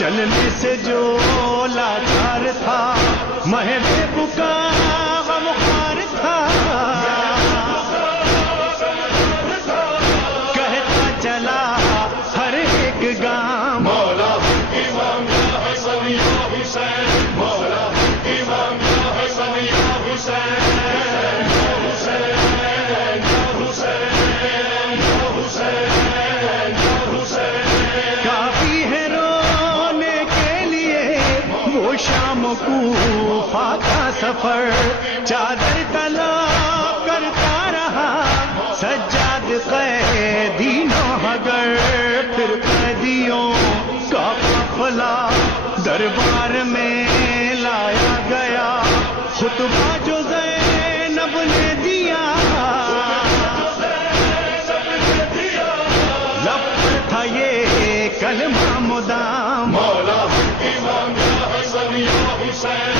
چلنے سے جو لاچار تھا محض بکا غمخوار تھا، کہتا چلا ہر ایک گام مولا امام یا حسن یا حسین، مولا امام یا حسن یا حسین، یا حسین یا حسین یا حسین یا حسین۔ کافی ہے رونے کے لیے وہ شام کوفہ کا سفر، چادر طلب کرتا رہا سجاد قیدی نوحگر، پھر قیدیوں کا قافلہ دربار میں لایا گیا، خطبہ جو زینب نے دیا لب پر تھا یہ کلمہ مدام مولا امام یا حسن یا حسین،